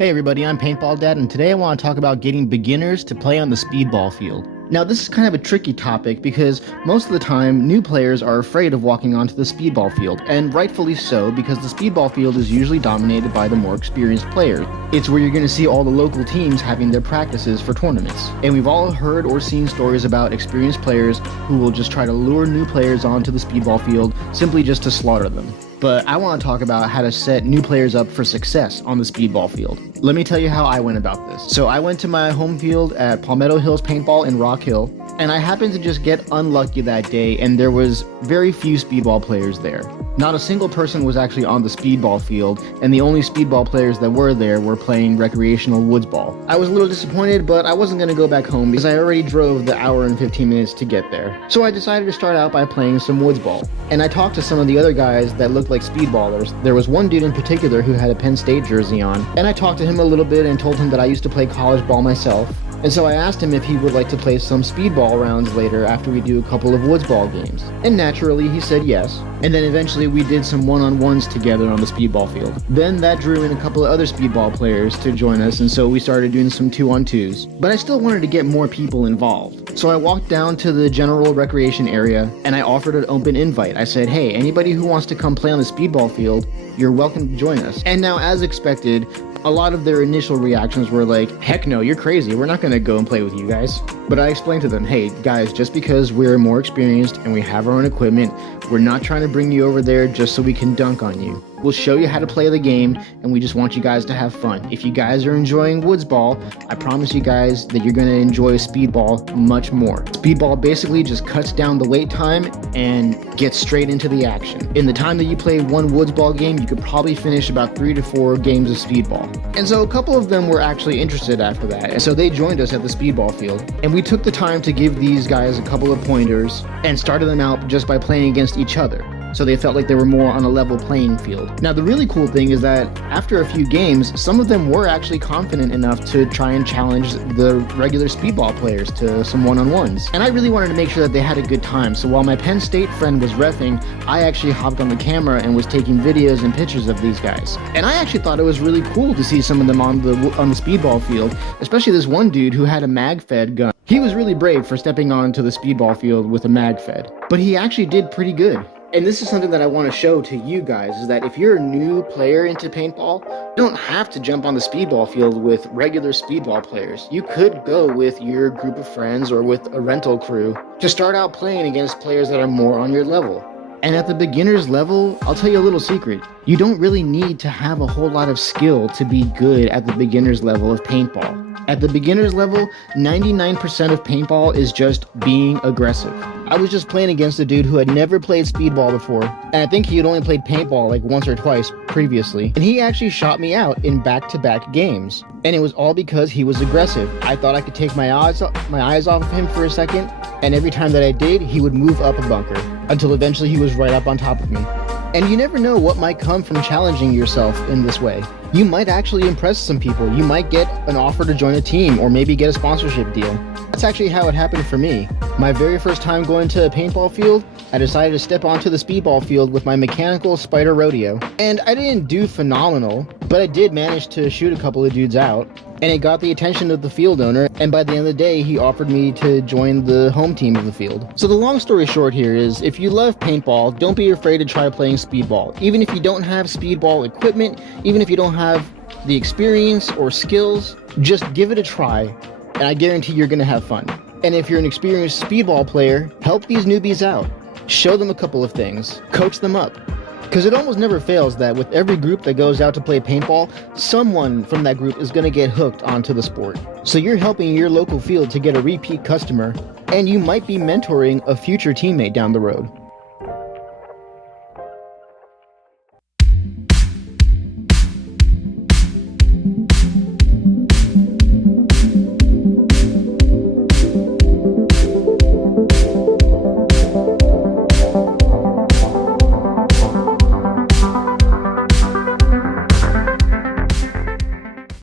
Hey everybody, I'm Paintball Dad, and today I want to talk about getting beginners to play on the speedball field. Now this is kind of a tricky topic because most of the time new players are afraid of walking onto the speedball field, and rightfully so because the speedball field is usually dominated by the more experienced players. It's where you're going to see all the local teams having their practices for tournaments. And we've all heard or seen stories about experienced players who will just try to lure new players onto the speedball field simply just to slaughter them. But I want to talk about how to set new players up for success on the speedball field. Let me tell you how I went about this. So I went to my home field at Palmetto Hills Paintball in Rock Hill, and I happened to just get unlucky that day, and there was very few speedball players there. Not a single person was actually on the speedball field, and the only speedball players that were there were playing recreational woods ball. I was a little disappointed, but I wasn't going to go back home because I already drove the hour and 15 minutes to get there. So I decided to start out by playing some woods ball. And I talked to some of the other guys that looked like speedballers. There was one dude in particular who had a Penn State jersey on, and I talked to him a little bit and told him that I used to play college ball myself. And so I asked him if he would like to play some speedball rounds later after we do a couple of woods ball games. And naturally, he said yes. And then eventually we did some one-on-ones together on the speedball field. Then that drew in a couple of other speedball players to join us, and so we started doing some two-on-twos. But I still wanted to get more people involved. So I walked down to the general recreation area, and I offered an open invite. I said, hey, anybody who wants to come play on the speedball field, you're welcome to join us. And now, as expected, a lot of their initial reactions were like, heck no, you're crazy, we're not gonna go and play with you guys. But I explained to them, hey guys, just because we're more experienced and we have our own equipment, we're not trying to bring you over there just so we can dunk on you. We'll show you how to play the game, and we just want you guys to have fun. If you guys are enjoying woods ball, I promise you guys that you're gonna enjoy speedball much more. Speedball basically just cuts down the wait time and gets straight into the action. In the time that you play one woods ball game, you could probably finish about 3 to 4 games of speedball. And so a couple of them were actually interested after that, and so they joined us at the speedball field. And we took the time to give these guys a couple of pointers and started them out just by playing against each other, so they felt like they were more on a level playing field. Now the really cool thing is that after a few games, some of them were actually confident enough to try and challenge the regular speedball players to some one-on-ones. And I really wanted to make sure that they had a good time, so while my Penn State friend was reffing, I actually hopped on the camera and was taking videos and pictures of these guys. And I actually thought it was really cool to see some of them on the speedball field, especially this one dude who had a mag-fed gun. He was really brave for stepping onto the speedball field with a mag-fed, but he actually did pretty good. And this is something that I want to show to you guys, is that if you're a new player into paintball, you don't have to jump on the speedball field with regular speedball players. You could go with your group of friends or with a rental crew to start out playing against players that are more on your level. And at the beginner's level, I'll tell you a little secret. You don't really need to have a whole lot of skill to be good at the beginner's level of paintball. At the beginner's level, 99% of paintball is just being aggressive. I was just playing against a dude who had never played speedball before, and I think he had only played paintball like once or twice previously, and he actually shot me out in back-to-back games. And it was all because he was aggressive. I thought I could take my eyes off of him for a second, and every time that I did, he would move up a bunker, until eventually he was right up on top of me. And you never know what might come from challenging yourself in this way. You might actually impress some people. You might get an offer to join a team, or maybe get a sponsorship deal. That's actually how it happened for me. My very first time going to a paintball field, I decided to step onto the speedball field with my mechanical Spider Rodeo. And I didn't do phenomenal, but I did manage to shoot a couple of dudes out, and it got the attention of the field owner, and by the end of the day, he offered me to join the home team of the field. So the long story short here is, if you love paintball, don't be afraid to try playing speedball. Even if you don't have speedball equipment, even if you don't have the experience or skills, just give it a try, and I guarantee you're gonna have fun. And if you're an experienced speedball player, help these newbies out. Show them a couple of things. Coach them up. Because it almost never fails that with every group that goes out to play paintball, someone from that group is going to get hooked onto the sport. So you're helping your local field to get a repeat customer, and you might be mentoring a future teammate down the road.